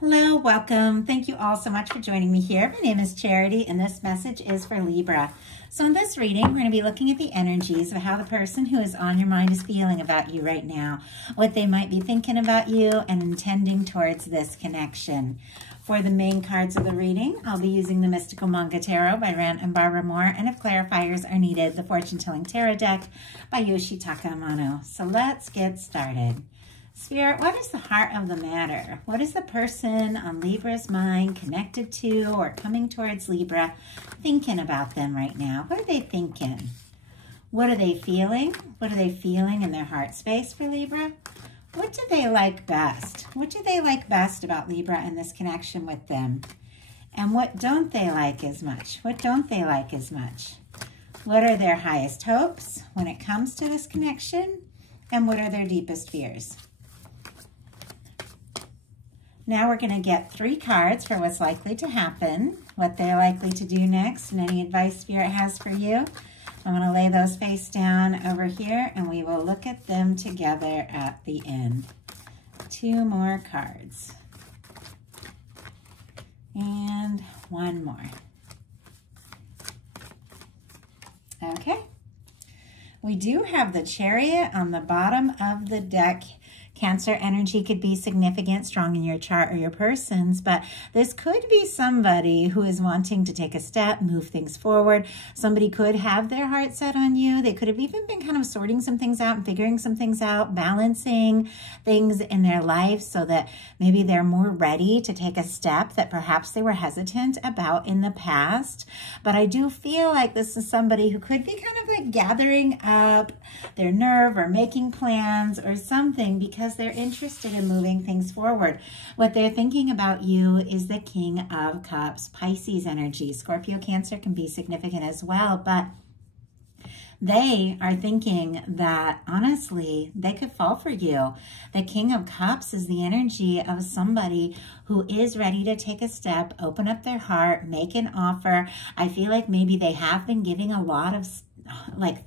Hello, welcome. Thank you all so much for joining me here. My name is Charity, and this message is for Libra. So in this reading, we're going to be looking at the energies of how the person who is on your mind is feeling about you right now, what they might be thinking about you and intending towards this connection. For the main cards of the reading, I'll be using the Mystical Manga Tarot by Rand and Barbara Moore, and if clarifiers are needed, the Fortune Telling Tarot deck by Yoshitaka Amano. So let's get started. Spirit, what is the heart of the matter? What is the person on Libra's mind connected to or coming towards Libra thinking about them right now? What are they thinking? What are they feeling? What are they feeling in their heart space for Libra? What do they like best? What do they like best about Libra and this connection with them? And what don't they like as much? What don't they like as much? What are their highest hopes when it comes to this connection? And what are their deepest fears? Now we're going to get 3 cards for what's likely to happen, what they're likely to do next, and any advice Spirit has for you. I'm going to lay those face down over here, and we will look at them together at the end. 2 more cards. And 1 more. Okay. We do have the Chariot on the bottom of the deck. Cancer energy could be significant, strong in your chart or your person's, but this could be somebody who is wanting to take a step, move things forward. Somebody could have their heart set on you. They could have even been kind of sorting some things out and figuring some things out, balancing things in their life so that maybe they're more ready to take a step that perhaps they were hesitant about in the past. But I do feel like this is somebody who could be kind of like gathering up their nerve or making plans or something because they're interested in moving things forward. What they're thinking about you is the King of Cups, Pisces energy. Scorpio, Cancer can be significant as well, but they are thinking that, honestly, they could fall for you. The King of Cups is the energy of somebody who is ready to take a step, open up their heart, make an offer. I feel like maybe they have been giving a lot of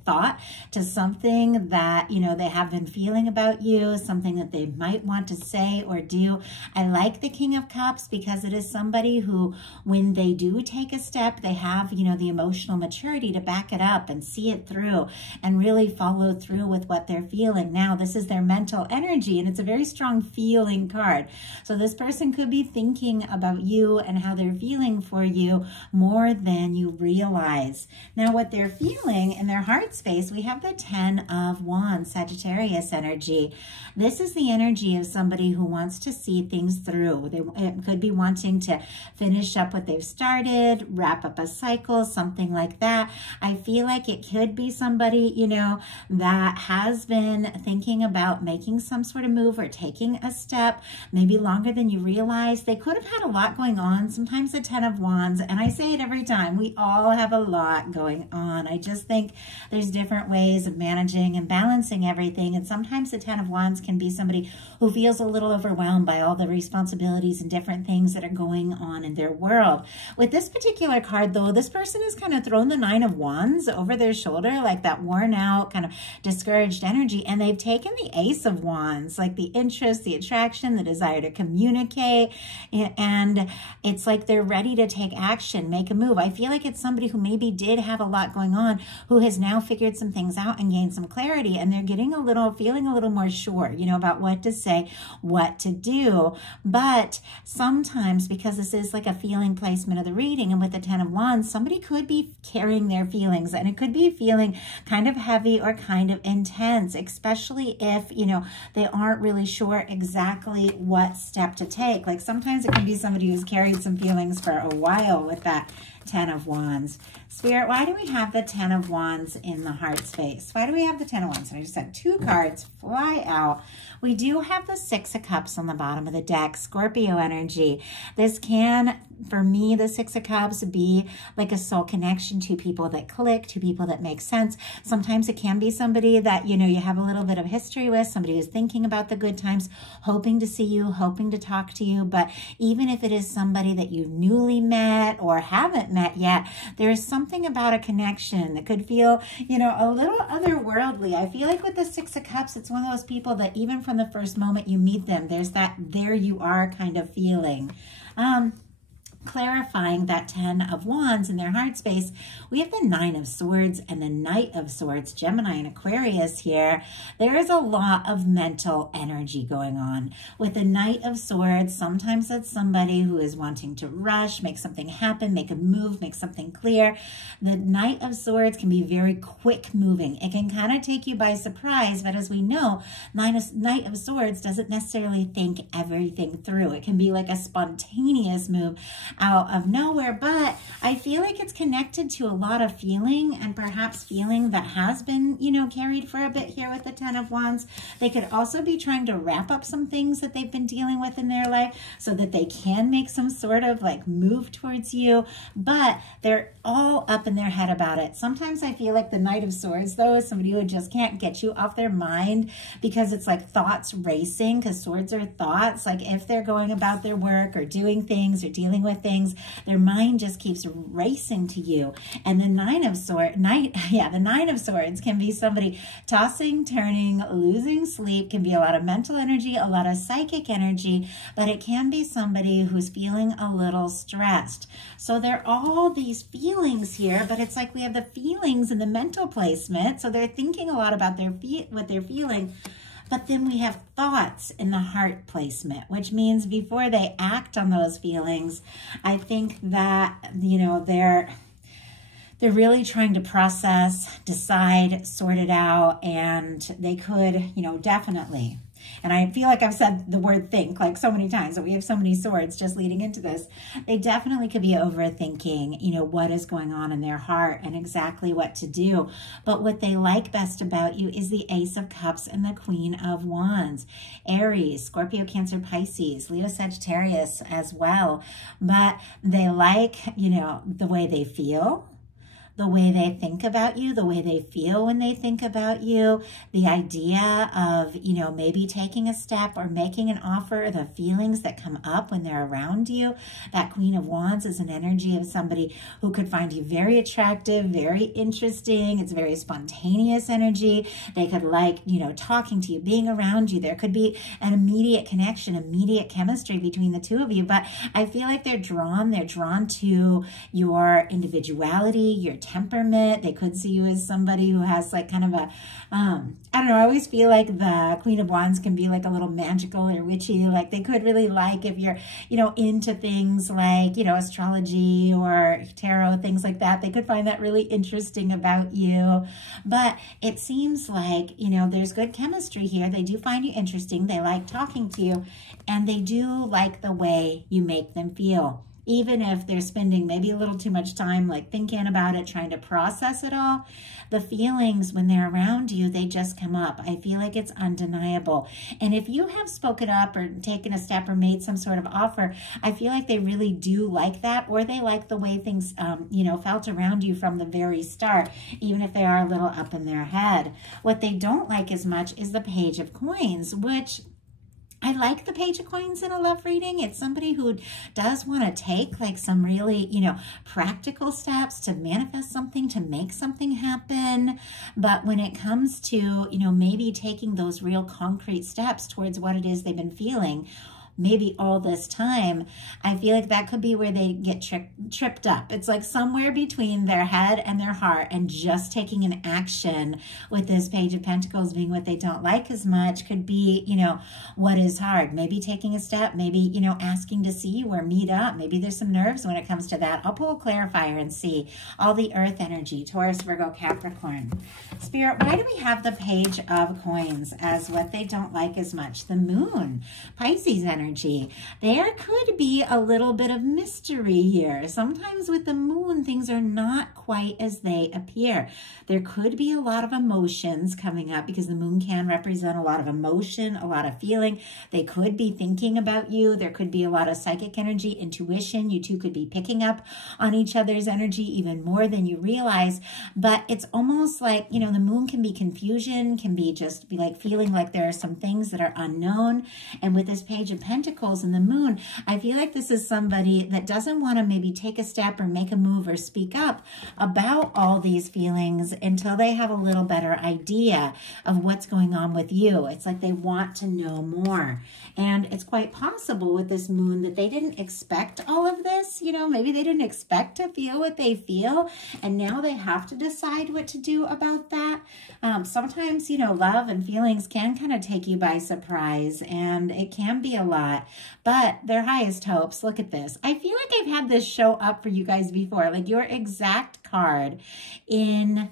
thought to something that, you know, they have been feeling about you, something that they might want to say or do. I like the King of Cups because it is somebody who, when they do take a step, they have, you know, the emotional maturity to back it up and see it through and really follow through with what they're feeling. Now, this is their mental energy, and it's a very strong feeling card. So this person could be thinking about you and how they're feeling for you more than you realize. Now, what they're feeling in their heart space, we have the 10 of Wands, Sagittarius energy. This is the energy of somebody who wants to see things through. It could be wanting to finish up what they've started, wrap up a cycle, something like that. I feel like it could be somebody, you know, that has been thinking about making some sort of move or taking a step, maybe longer than you realize. They could have had a lot going on. Sometimes the 10 of Wands, and I say it every time, we all have a lot going on. I just think there's different ways of managing and balancing everything. And sometimes the 10 of Wands can be somebody who feels a little overwhelmed by all the responsibilities and different things that are going on in their world. With this particular card, though, this person has kind of thrown the 9 of Wands over their shoulder, like that worn out, kind of discouraged energy. And they've taken the Ace of Wands, like the interest, the attraction, the desire to communicate. And it's like they're ready to take action, make a move. I feel like it's somebody who maybe did have a lot going on, who has now figured some things out and gained some clarity, and they're getting feeling a little more sure, you know, about what to say, what to do. But sometimes, because this is like a feeling placement of the reading, and with the 10 of Wands, somebody could be carrying their feelings, and it could be feeling kind of heavy or kind of intense, especially if, you know, they aren't really sure exactly what step to take. Like sometimes it can be somebody who's carried some feelings for a while with that 10 of Wands. Spirit, why do we have the 10 of Wands in the heart space? Why do we have the 10 of Wands? And I just had 2 cards fly out. We do have the 6 of Cups on the bottom of the deck, Scorpio energy. This can for me, the Six of Cups, be like a soul connection to people that click, to people that make sense. Sometimes it can be somebody that, you know, you have a little bit of history with, somebody who's thinking about the good times, hoping to see you, hoping to talk to you. But even if it is somebody that you newly met or haven't met yet, there is something about a connection that could feel, you know, a little otherworldly. I feel like with the Six of Cups, it's one of those people that even from the first moment you meet them, there's that there you are kind of feeling. Clarifying that 10 of Wands in their heart space, we have the 9 of Swords and the Knight of Swords, Gemini and Aquarius here. There is a lot of mental energy going on. With the Knight of Swords, sometimes it's somebody who is wanting to rush, make something happen, make a move, make something clear. The Knight of Swords can be very quick moving. It can kind of take you by surprise, but as we know, Knight of Swords doesn't necessarily think everything through. It can be like a spontaneous move out of nowhere, but I feel like it's connected to a lot of feeling, and perhaps feeling that has been, you know, carried for a bit here with the 10 of Wands. They could also be trying to wrap up some things that they've been dealing with in their life so that they can make some sort of like move towards you, but they're all up in their head about it. Sometimes I feel like the Knight of Swords, though, is somebody who just can't get you off their mind because it's like thoughts racing, because swords are thoughts. Like if they're going about their work or doing things or dealing with things, their mind just keeps racing to you. And the the 9 of Swords can be somebody tossing, turning, losing sleep, can be a lot of mental energy, a lot of psychic energy, but it can be somebody who's feeling a little stressed. So there are all these feelings here, but it's like we have the feelings in the mental placement. So they're thinking a lot about what they're feeling. But then we have thoughts in the heart placement, which means before they act on those feelings, I think that, you know, they're really trying to process, decide, sort it out, and they could, you know, definitely. And I feel like I've said the word think like so many times, that we have so many swords just leading into this. They definitely could be overthinking, you know, what is going on in their heart and exactly what to do. But what they like best about you is the Ace of Cups and the Queen of Wands. Aries, Scorpio, Cancer, Pisces, Leo, Sagittarius as well. But they like, you know, the way they feel, the way they think about you, the way they feel when they think about you, the idea of, you know, maybe taking a step or making an offer, the feelings that come up when they're around you. That Queen of Wands is an energy of somebody who could find you very attractive, very interesting. It's very spontaneous energy. They could like, you know, talking to you, being around you. There could be an immediate connection, immediate chemistry between the two of you. But I feel like they're drawn to your individuality, your temperament. They could see you as somebody who has like kind of a, I don't know, I always feel like the Queen of Wands can be like a little magical or witchy. Like they could really like, if you're, you know, into things like, you know, astrology or tarot, things like that, they could find that really interesting about you. But it seems like, you know, there's good chemistry here. They do find you interesting. They like talking to you, and they do like the way you make them feel. Even if they're spending maybe a little too much time like thinking about it, trying to process it all, the feelings when they're around you, they just come up. I feel like it's undeniable. And if you have spoken up or taken a step or made some sort of offer, I feel like they really do like that, or they like the way things, you know, felt around you from the very start, even if they are a little up in their head. What they don't like as much is the Page of Coins, which I like the Page of Coins in a love reading. It's somebody who does want to take like some really, you know, practical steps to manifest something, to make something happen. But when it comes to, you know, maybe taking those real concrete steps towards what it is they've been feeling, maybe all this time, I feel like that could be where they get tripped up. It's like somewhere between their head and their heart, and just taking an action with this Page of Pentacles being what they don't like as much could be, you know, what is hard. Maybe taking a step, maybe, you know, asking to see you or meet up. Maybe there's some nerves when it comes to that. I'll pull a clarifier and see. All the earth energy, Taurus, Virgo, Capricorn. Spirit, why do we have the Page of Coins as what they don't like as much? The Moon, Pisces energy. energy. There could be a little bit of mystery here. Sometimes with the moon, things are not quite as they appear. There could be a lot of emotions coming up because the moon can represent a lot of emotion, a lot of feeling. They could be thinking about you. There could be a lot of psychic energy, intuition. You two could be picking up on each other's energy even more than you realize. But it's almost like, you know, the moon can be confusion, can be just be like feeling like there are some things that are unknown. And with this Page of Pentacles and the moon, I feel like this is somebody that doesn't want to maybe take a step or make a move or speak up about all these feelings until they have a little better idea of what's going on with you. It's like they want to know more. And it's quite possible with this moon that they didn't expect all of this. You know, maybe they didn't expect to feel what they feel, and now they have to decide what to do about that. Sometimes, you know, love and feelings can kind of take you by surprise, and it can be a lot, but their highest hopes. Look at this. I feel like I've had this show up for you guys before, like your exact card in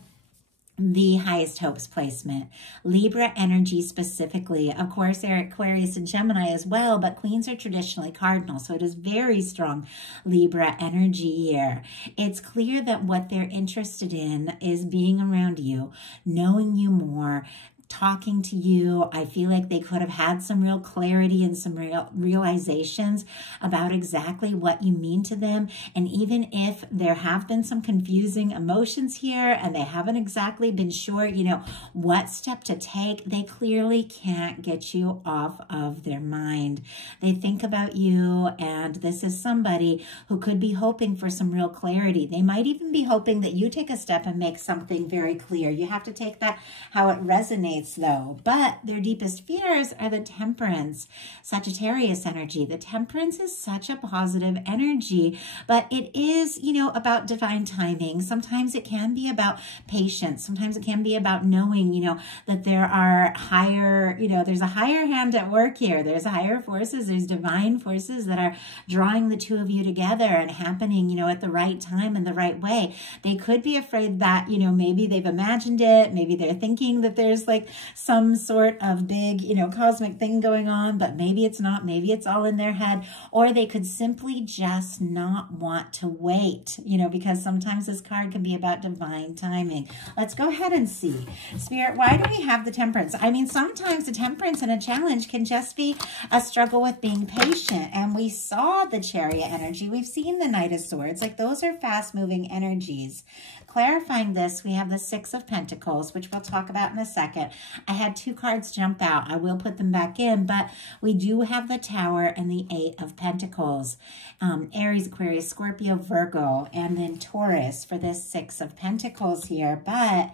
the highest hopes placement. Libra energy specifically. Of course, there are Aquarius and Gemini as well, but queens are traditionally cardinal, so it is very strong Libra energy here. It's clear that what they're interested in is being around you, knowing you more, talking to you. I feel like they could have had some real clarity and some real realizations about exactly what you mean to them. And even if there have been some confusing emotions here and they haven't exactly been sure, you know, what step to take, they clearly can't get you off of their mind. They think about you, and this is somebody who could be hoping for some real clarity. They might even be hoping that you take a step and make something very clear. You have to take that how it resonates though, but their deepest fears are the Temperance, Sagittarius energy. The Temperance is such a positive energy, but it is, you know, about divine timing. Sometimes it can be about patience. Sometimes it can be about knowing, you know, that there are higher, you know, there's a higher hand at work here. There's higher forces. There's divine forces that are drawing the two of you together and happening, you know, at the right time and the right way. They could be afraid that, you know, maybe they've imagined it. Maybe they're thinking that there's like some sort of big, you know, cosmic thing going on, but maybe it's not. Maybe it's all in their head, or they could simply just not want to wait, you know, because sometimes this card can be about divine timing. Let's go ahead and see. Spirit, why do we have the Temperance? I mean, sometimes the Temperance in a challenge can just be a struggle with being patient. And we saw the Chariot energy. We've seen the Knight of Swords. Like, those are fast-moving energies. Clarifying this, we have the Six of Pentacles, which we'll talk about in a second. I had two cards jump out. I will put them back in, but we do have the Tower and the Eight of Pentacles. Aries, Aquarius, Scorpio, Virgo, and then Taurus for this Six of Pentacles here. But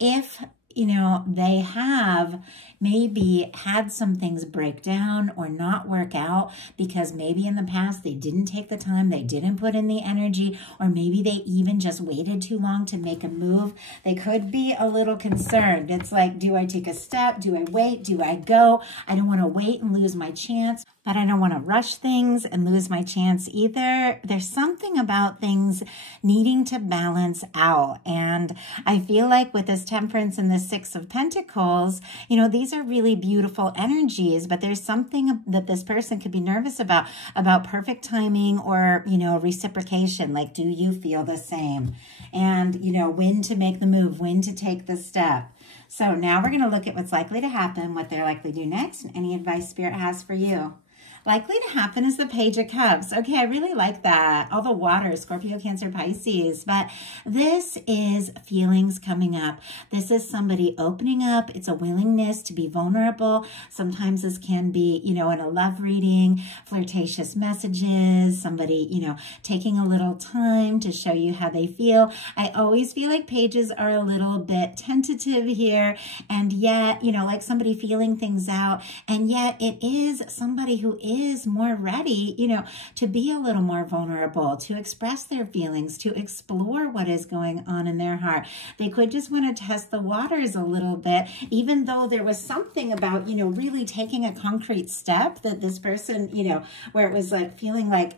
if, you know, they have maybe had some things break down or not work out because maybe in the past they didn't take the time, they didn't put in the energy, or maybe they even just waited too long to make a move. They could be a little concerned. It's like, do I take a step? Do I wait? Do I go? I don't want to wait and lose my chance, but I don't want to rush things and lose my chance either. There's something about things needing to balance out. And I feel like with this Temperance and the Six of Pentacles, you know, these are really beautiful energies, but there's something that this person could be nervous about perfect timing or, you know, reciprocation. Like, do you feel the same? And, you know, when to make the move, when to take the step. So now we're going to look at what's likely to happen, what they're likely to do next, and any advice Spirit has for you. Likely to happen is the Page of Cups. Okay, I really like that. All the water, Scorpio, Cancer, Pisces. But this is feelings coming up. This is somebody opening up. It's a willingness to be vulnerable. Sometimes this can be, you know, in a love reading, flirtatious messages, somebody, you know, taking a little time to show you how they feel. I always feel like pages are a little bit tentative here, and yet, you know, like somebody feeling things out, and yet it is somebody who is more ready, you know, to be a little more vulnerable, to express their feelings, to explore what is going on in their heart. They could just want to test the waters a little bit, even though there was something about, you know, really taking a concrete step that this person, you know, where it was like feeling like,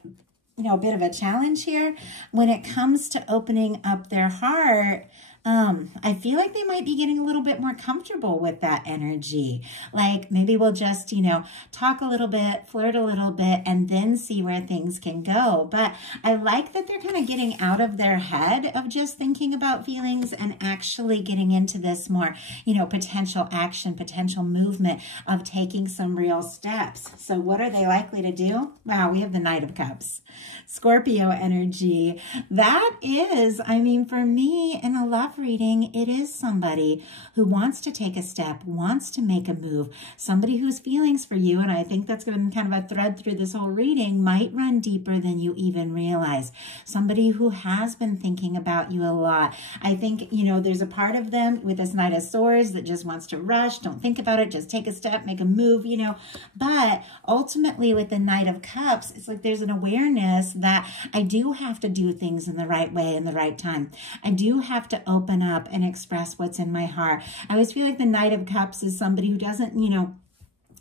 you know, a bit of a challenge here. When it comes to opening up their heart, I feel like they might be getting a little bit more comfortable with that energy. Like maybe we'll just, talk a little bit, flirt a little bit, and then see where things can go. But I like that they're kind of getting out of their head of just thinking about feelings and actually getting into this more, potential action, potential movement of taking some real steps. So what are they likely to do? Wow, we have the Knight of Cups. Scorpio energy. That is, for me in a love reading, it is somebody who wants to take a step, wants to make a move, somebody whose feelings for you, and I think that's going to be kind of a thread through this whole reading, might run deeper than you even realize. Somebody who has been thinking about you a lot. I think, there's a part of them with this Knight of Swords that just wants to rush, don't think about it, just take a step, make a move, But ultimately with the Knight of Cups, it's like there's an awareness that I do have to do things in the right way in the right time. I do have to open up and express what's in my heart. I always feel like the Knight of Cups is somebody who doesn't,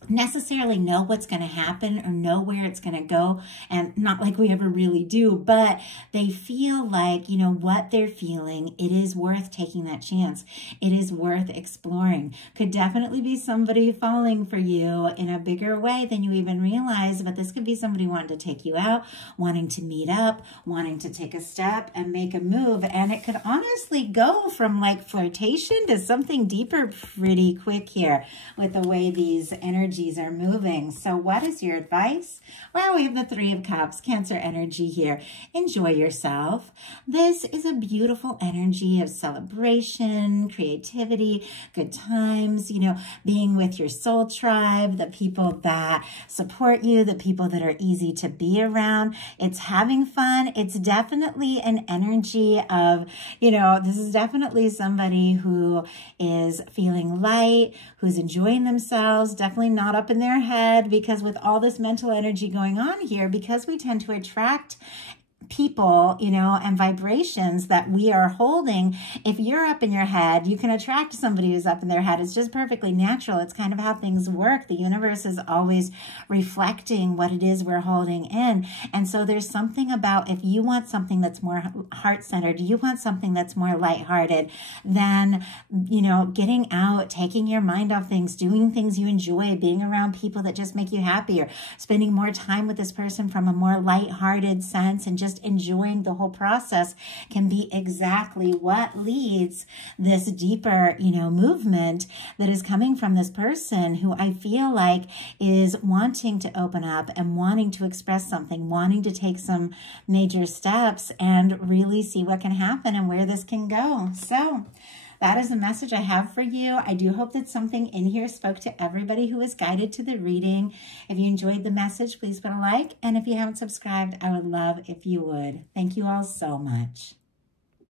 necessarily know what's going to happen or know where it's going to go, and not like we ever really do, but they feel like, what they're feeling, it is worth taking that chance. It is worth exploring. Could definitely be somebody falling for you in a bigger way than you even realize, but this could be somebody wanting to take you out, wanting to meet up, wanting to take a step and make a move, and it could honestly go from like flirtation to something deeper pretty quick here with the way these energies are moving. So what is your advice? Well, we have the Three of Cups, Cancer energy here. Enjoy yourself. This is a beautiful energy of celebration, creativity, good times, being with your soul tribe, the people that support you, the people that are easy to be around. It's having fun. It's definitely an energy of, this is definitely somebody who is feeling light, who's enjoying themselves, definitely not up in their head, because with all this mental energy going on here, because we tend to attract people, and vibrations that we are holding. If you're up in your head, you can attract somebody who's up in their head. It's just perfectly natural. It's kind of how things work. The universe is always reflecting what it is we're holding in. And so there's something about, if you want something that's more heart-centered, you want something that's more lighthearted, then, getting out, taking your mind off things, doing things you enjoy, being around people that just make you happy, or spending more time with this person from a more lighthearted sense and just enjoying the whole process can be exactly what leads this deeper, movement that is coming from this person who I feel like is wanting to open up and wanting to express something, wanting to take some major steps and really see what can happen and where this can go. So that is the message I have for you. I do hope that something in here spoke to everybody who was guided to the reading. If you enjoyed the message, please put a like. And if you haven't subscribed, I would love if you would. Thank you all so much.